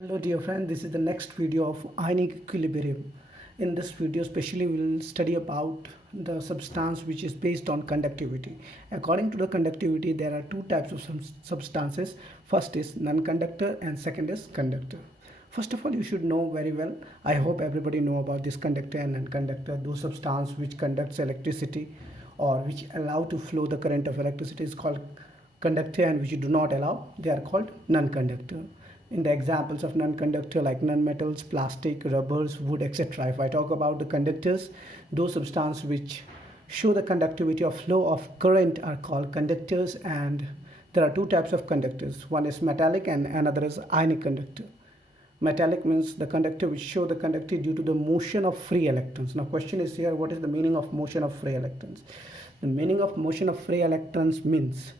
Hello dear friend, this is the next video of ionic equilibrium. In this video especially we will study about the substance which is based on conductivity. According to the conductivity there are two types of substances. First is non-conductor and second is conductor. First of all, you should know very well, I hope everybody know about this conductor and non-conductor. Those substance which conducts electricity or which allow to flow the current of electricity is called conductor, and which do not allow, they are called non-conductor. In the examples of non-conductor like non-metals, plastic, rubbers, wood, etc. If I talk about the conductors, those substances which show the conductivity of flow of current are called conductors, and there are two types of conductors. One is metallic and another is ionic conductor. Metallic means the conductor which show the conductivity due to the motion of free electrons. Now question is here, what is the meaning of motion of free electrons? The meaning of motion of free electrons means,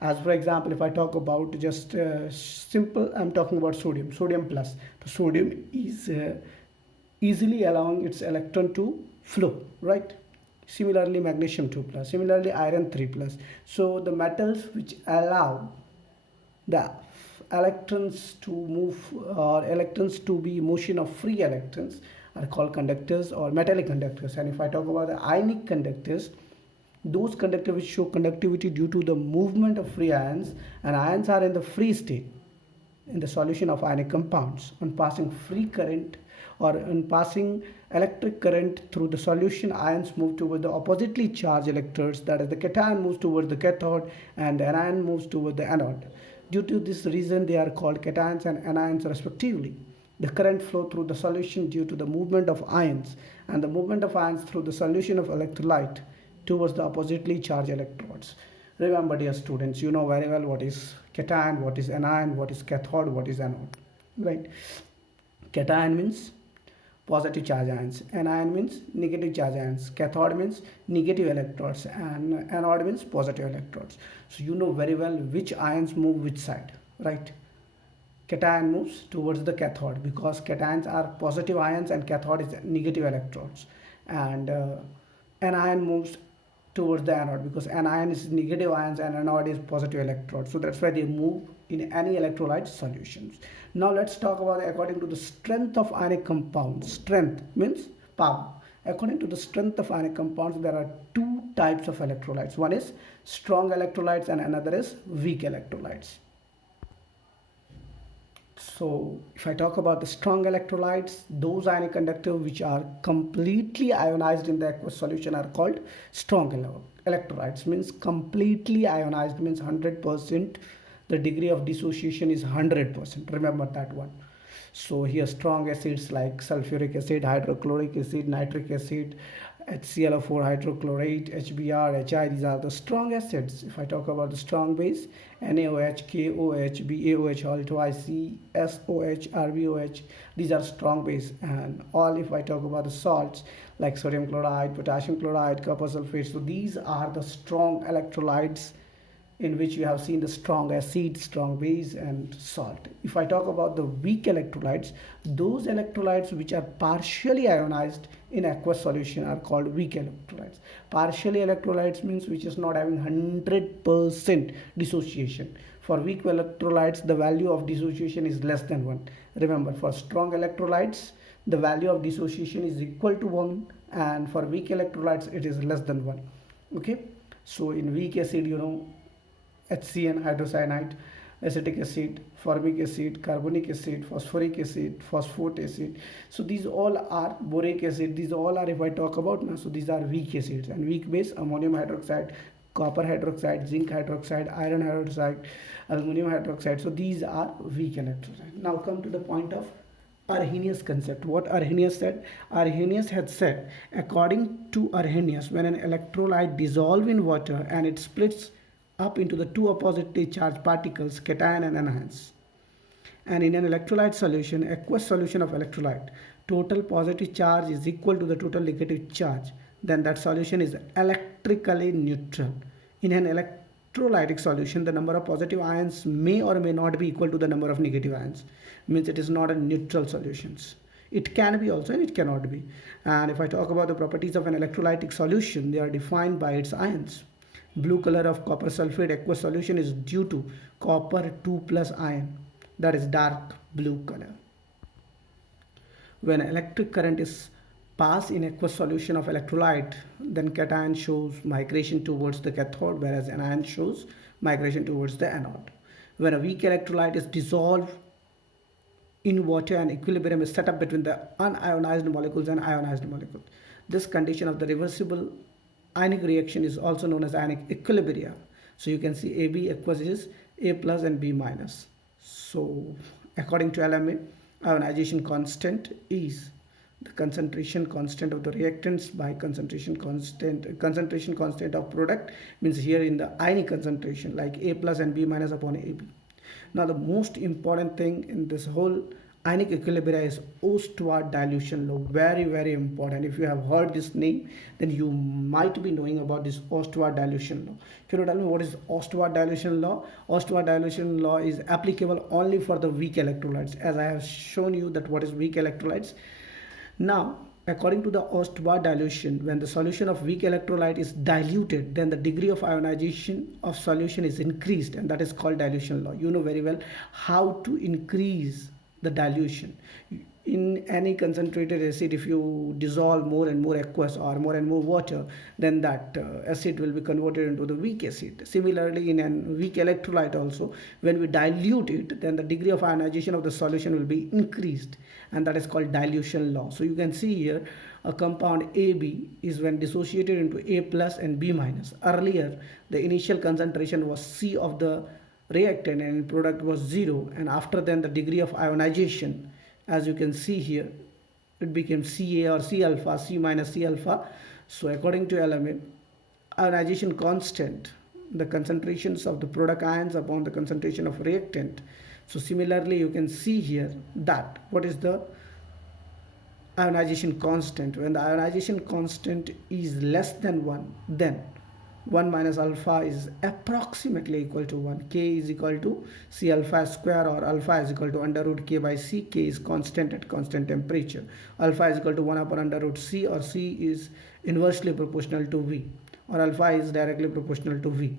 as for example, if I talk about just simple, I'm talking about sodium plus. So sodium is easily allowing its electron to flow, right? Similarly, magnesium 2 plus, similarly iron 3 plus. So the metals which allow the electrons to move or electrons to be motion of free electrons are called conductors or metallic conductors. And if I talk about the ionic conductors, those conductors which show conductivity due to the movement of free ions, and ions are in the free state in the solution of ionic compounds. On passing free current or on passing electric current through the solution, ions move toward the oppositely charged electrodes, that is the cation moves toward the cathode and the anion moves toward the anode. Due to this reason they are called cations and anions respectively. The current flow through the solution due to the movement of ions, and the movement of ions through the solution of electrolyte towards the oppositely charged electrodes. Remember dear students, you know very well what is cation, what is anion, what is cathode, what is anode, right? Cation means positive charge ions, anion means negative charge ions, cathode means negative electrodes, and anode means positive electrodes. So you know very well which ions move which side, right? Cation moves towards the cathode because cations are positive ions and cathode is negative electrodes, and anion moves towards the anode because anion is negative ions and anode is positive electrode. So that's why they move in any electrolyte solutions. Now let's talk about according to the strength of ionic compounds. Strength means power. According to the strength of ionic compounds, there are two types of electrolytes. One is strong electrolytes and another is weak electrolytes. So if I talk about the strong electrolytes, those ionic conductors which are completely ionized in the aqueous solution are called strong electrolytes. Means completely ionized means 100%. The degree of dissociation is 100%. Remember that one. So here strong acids like sulfuric acid, hydrochloric acid, nitric acid, HClO4 hydrochlorate, HBr, HI, these are the strong acids. If I talk about the strong base, NaOH, KOH, BaOH, Al2IC, SOH, RbOH, these are strong base. And all, if I talk about the salts like sodium chloride, potassium chloride, copper sulfate, so these are the strong electrolytes in which you have seen the strong acid, strong base and salt. If I talk about the weak electrolytes, those electrolytes which are partially ionized in aqueous solution are called weak electrolytes. Partially electrolytes means which is not having 100% dissociation. For weak electrolytes, the value of dissociation is less than 1. Remember, for strong electrolytes, the value of dissociation is equal to 1, and for weak electrolytes, it is less than 1. Okay, so in weak acid, you know, HCN, hydrocyanide, acetic acid, formic acid, carbonic acid, phosphoric acid, phosphate acid. So these all are boric acid. These all are, if I talk about now, so these are weak acids. And weak base, ammonium hydroxide, copper hydroxide, zinc hydroxide, iron hydroxide, aluminum hydroxide. So these are weak electrolytes. Now come to the point of Arrhenius concept. What Arrhenius said? Arrhenius had said, according to Arrhenius, when an electrolyte dissolves in water and it splits up into the two oppositely charged particles, cation and anions, and in an electrolyte solution, aqueous solution of electrolyte, total positive charge is equal to the total negative charge, then that solution is electrically neutral. In an electrolytic solution, the number of positive ions may or may not be equal to the number of negative ions. Means it is not a neutral solution. It can be also and it cannot be. And if I talk about the properties of an electrolytic solution, they are defined by its ions. Blue color of copper sulfate aqueous solution is due to copper 2 plus ion. that is dark blue color. When electric current is passed in aqueous solution of electrolyte, then cation shows migration towards the cathode, whereas anion shows migration towards the anode. When a weak electrolyte is dissolved in water, and equilibrium is set up between the unionized molecules and ionized molecules. This condition of the reversible ionic reaction is also known as ionic equilibrium. So you can see AB aqueous is A plus and B minus. So according to LMA, ionization constant is the concentration constant of the reactants by concentration constant of product, means here in the ionic concentration, like A plus and B minus upon AB. Now the most important thing in this whole ionic equilibrium is Ostwald dilution law. Very, very important. If you have heard this name, then you might be knowing about this Ostwald dilution law. Can you tell me what is Ostwald dilution law? Ostwald dilution law is applicable only for the weak electrolytes, as I have shown you that what is weak electrolytes. Now, according to the Ostwald dilution, when the solution of weak electrolyte is diluted, then the degree of ionization of solution is increased, and that is called dilution law. You know very well how to increase the dilution. In any concentrated acid, if you dissolve more and more aqueous or more and more water, then that acid will be converted into the weak acid. Similarly, in a weak electrolyte also, when we dilute it, then the degree of ionization of the solution will be increased, and that is called dilution law. So you can see here a compound AB is when dissociated into A plus and B minus. Earlier, the initial concentration was C of the reactant and product was 0, and after then the degree of ionization, as you can see here, it became Ca or C alpha, C minus C alpha. So according to LMA, ionization constant, the concentrations of the product ions upon the concentration of reactant. So similarly, you can see here that what is the ionization constant. When the ionization constant is less than 1, then 1 minus alpha is approximately equal to 1. K is equal to C alpha square, or alpha is equal to under root K by C. K is constant at constant temperature. Alpha is equal to 1 upon under root C, or C is inversely proportional to V, or alpha is directly proportional to V.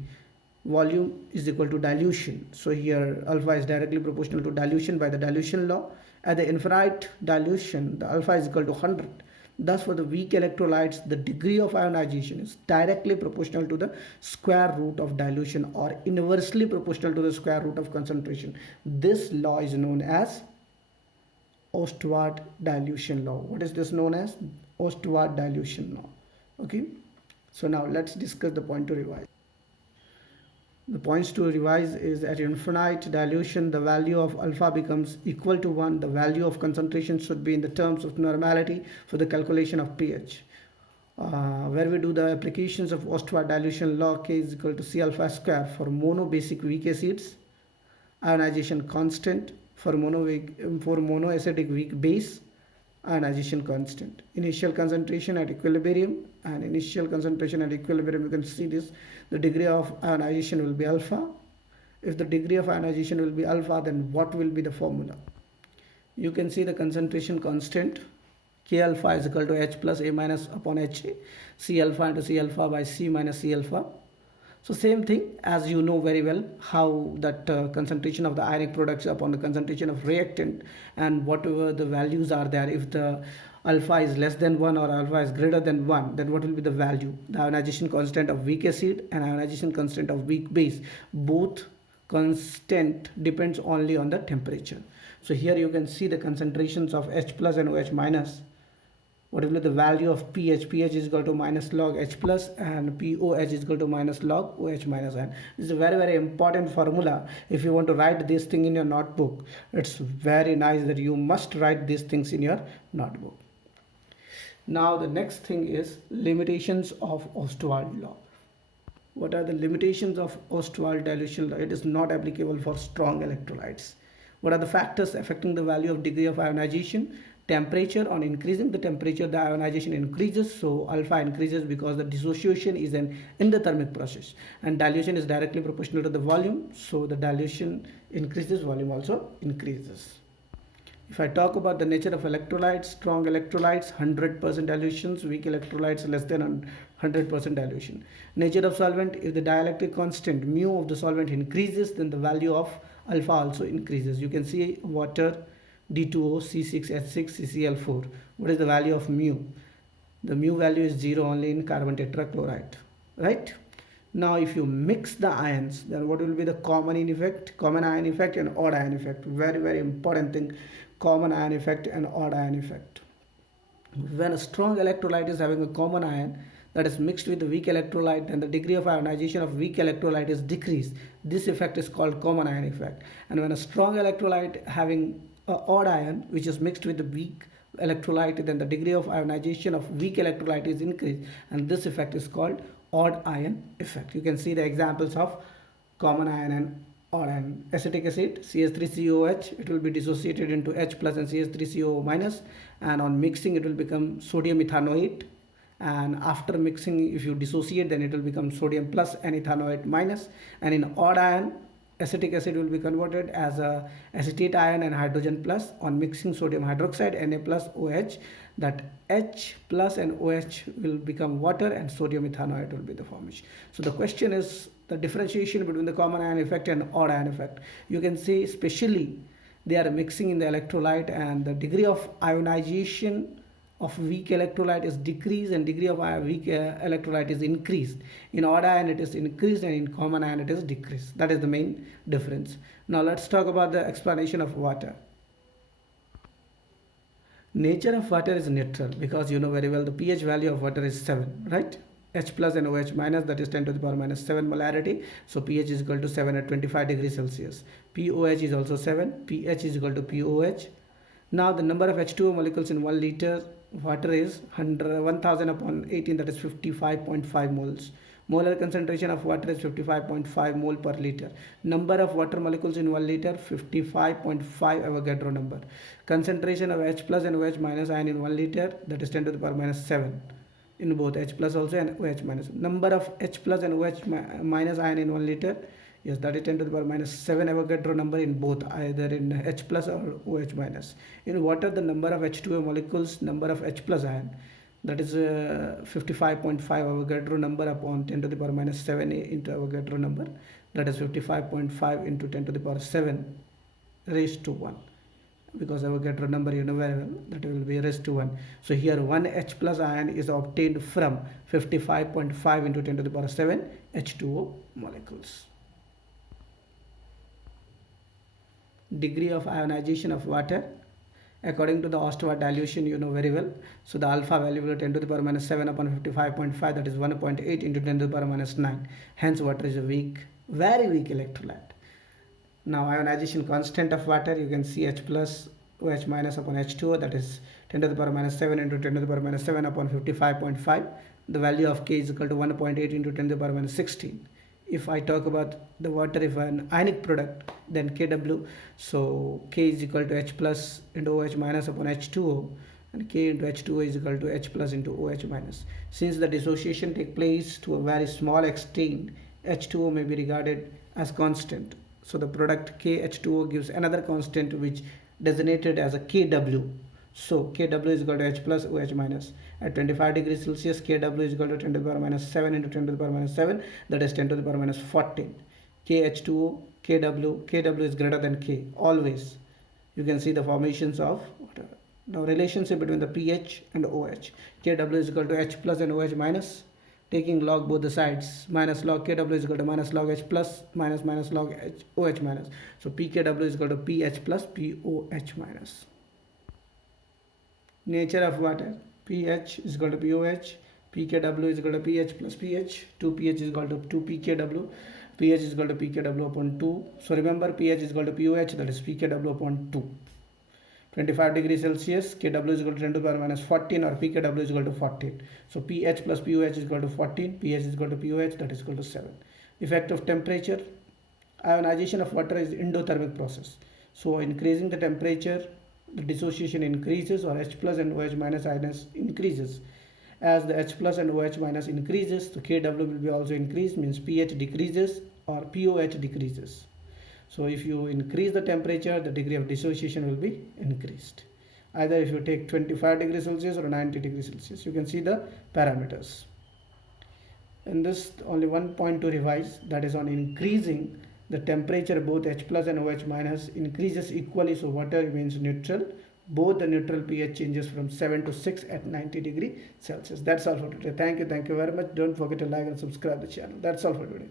Volume is equal to dilution. So here alpha is directly proportional to dilution by the dilution law. At the infinite dilution, the alpha is equal to 100. Thus, for the weak electrolytes, the degree of ionization is directly proportional to the square root of dilution, or inversely proportional to the square root of concentration. This law is known as Ostwald dilution law. What is this known as? Ostwald dilution law. Okay. So now let's discuss the point to revise. The points to revise is at infinite dilution, the value of alpha becomes equal to 1. The value of concentration should be in the terms of normality for the calculation of pH. Where we do the applications of Ostwald dilution law, K is equal to C alpha square for mono basic weak acids, ionization constant for monoacidic weak base, ionization constant. Initial concentration at equilibrium, and initial concentration at equilibrium, you can see this, the degree of ionization will be alpha. If the degree of ionization will be alpha, then what will be the formula? You can see the concentration constant, K alpha is equal to H plus A minus upon HA, C alpha into C alpha by C minus C alpha. So same thing, as you know very well how that concentration of the ionic products upon the concentration of reactant, and whatever the values are there, if the alpha is less than 1 or alpha is greater than 1, then what will be the value? The ionization constant of weak acid and ionization constant of weak base, both constant depends only on the temperature. So here you can see the concentrations of H plus and OH minus. What will be the value of pH? pH is equal to minus log H plus, and POH is equal to minus log OH minus N. This is a very, very important formula. If you want to write this thing in your notebook, it's very nice that you must write these things in your notebook. Now the next thing is limitations of Ostwald law. What are the limitations of Ostwald dilution law? It is not applicable for strong electrolytes. What are the factors affecting the value of degree of ionization? Temperature. On increasing the temperature, the ionization increases, so alpha increases because the dissociation is an endothermic process, and dilution is directly proportional to the volume, so the dilution increases, volume also increases. If I talk about the nature of electrolytes, strong electrolytes 100% dilutions, weak electrolytes less than 100% dilution. Nature of solvent: if the dielectric constant mu of the solvent increases, then the value of alpha also increases. You can see water D2O C6H6 CCl4. What is the value of mu? The mu value is 0 only in carbon tetrachloride, right? Now if you mix the ions, then what will be the common effect? Common ion effect and odd ion effect. Very, very important thing. Common ion effect and odd ion effect. When a strong electrolyte is having a common ion that is mixed with the weak electrolyte, then the degree of ionization of weak electrolyte is decreased. This effect is called common ion effect. And when a strong electrolyte having an odd ion which is mixed with the weak electrolyte, then the degree of ionization of weak electrolyte is increased, and this effect is called odd ion effect. You can see the examples of common ion and odd ion. Acetic acid CH3COH, it will be dissociated into H plus and CH3CO minus, and on mixing it will become sodium ethanoate, and after mixing if you dissociate then it will become sodium plus and ethanoate minus. And in odd ion, acetic acid will be converted as a acetate ion and hydrogen plus. On mixing sodium hydroxide Na plus OH, that H plus and OH will become water and sodium ethanoate will be the formation. So the question is the differentiation between the common ion effect and odd ion effect. You can see especially they are mixing in the electrolyte and the degree of ionization of weak electrolyte is decreased and degree of weak electrolyte is increased. In odd ion it is increased and in common ion it is decreased. That is the main difference. Now let's talk about the explanation of water. Nature of water is neutral because you know very well the pH value of water is 7, right? H plus and OH minus, that is 10 to the power minus 7 molarity. So pH is equal to 7 at 25 degrees Celsius. POH is also 7. pH is equal to POH. Now the number of H2O molecules in 1 liter water is 1000 upon 18, that is 55.5 moles. Molar concentration of water is 55.5 mole per liter. Number of water molecules in 1 liter 55.5 Avogadro number. Concentration of H plus and OH minus ion in 1 liter, that is 10 to the power minus 7 in both H plus also and OH minus. Number of H plus and OH minus ion in 1 liter, yes, that is 10 to the power minus 7 Avogadro number in both, either in H plus or OH minus. In water, the number of H2O molecules, number of H plus ion, that is 55.5 Avogadro number upon 10 to the power minus 7 into Avogadro number, that is 55.5 into 10 to the power 7 raised to 1. Because Avogadro number you know very well, that will be raised to 1. So here 1 H plus ion is obtained from 55.5 into 10 to the power 7 H2O molecules. Degree of ionization of water according to the Ostwald dilution you know very well. So the alpha value will be 10 to the power minus 7 upon 55.5, that is 1.8 into 10 to the power minus 9. Hence water is a weak, very weak electrolyte. Now ionization constant of water, you can see H plus OH minus upon H2O, that is 10 to the power minus 7 into 10 to the power minus 7 upon 55.5. The value of K is equal to 1.8 into 10 to the power minus 16. If I talk about the water, if an ionic product, then Kw, so K is equal to H plus into OH minus upon H2O, and K into H2O is equal to H plus into OH minus. Since the dissociation takes place to a very small extent, H2O may be regarded as constant. So the product KH2O gives another constant which designated as a Kw. So Kw is equal to H plus OH minus. At 25 degrees Celsius, Kw is equal to 10 to the power minus 7 into 10 to the power minus 7, that is 10 to the power minus 14. KH2O, Kw is greater than K, always. You can see the formations of water. Now relationship between the pH and OH. Kw is equal to H plus and OH minus. Taking log both the sides, minus log Kw is equal to minus log H plus minus log OH minus. So pKw is equal to pH plus POH minus. Nature of water, pH is equal to POH, pKw is equal to pH plus pH, 2pH is equal to 2pKw, pH is equal to pKw upon 2. So remember pH is equal to POH, that is pKw upon 2. 25 degrees Celsius, Kw is equal to 10 to the power minus 14, or pKw is equal to 14. So pH plus POH is equal to 14, pH is equal to POH, that is equal to 7. Effect of temperature, ionization of water is endothermic process. So increasing the temperature, the dissociation increases, or H plus and OH minus ionization increases. As the H plus and OH minus increases, the Kw will be also increased, means pH decreases or POH decreases. So if you increase the temperature, the degree of dissociation will be increased. Either if you take 25 degrees Celsius or 90 degrees Celsius, you can see the parameters. In this, only one point to revise, that is on increasing the temperature both H plus and OH minus increases equally, so water remains neutral. Both the neutral pH changes from 7 to 6 at 90 degrees Celsius. That's all for today. Thank you very much. Don't forget to like and subscribe the channel. That's all for today.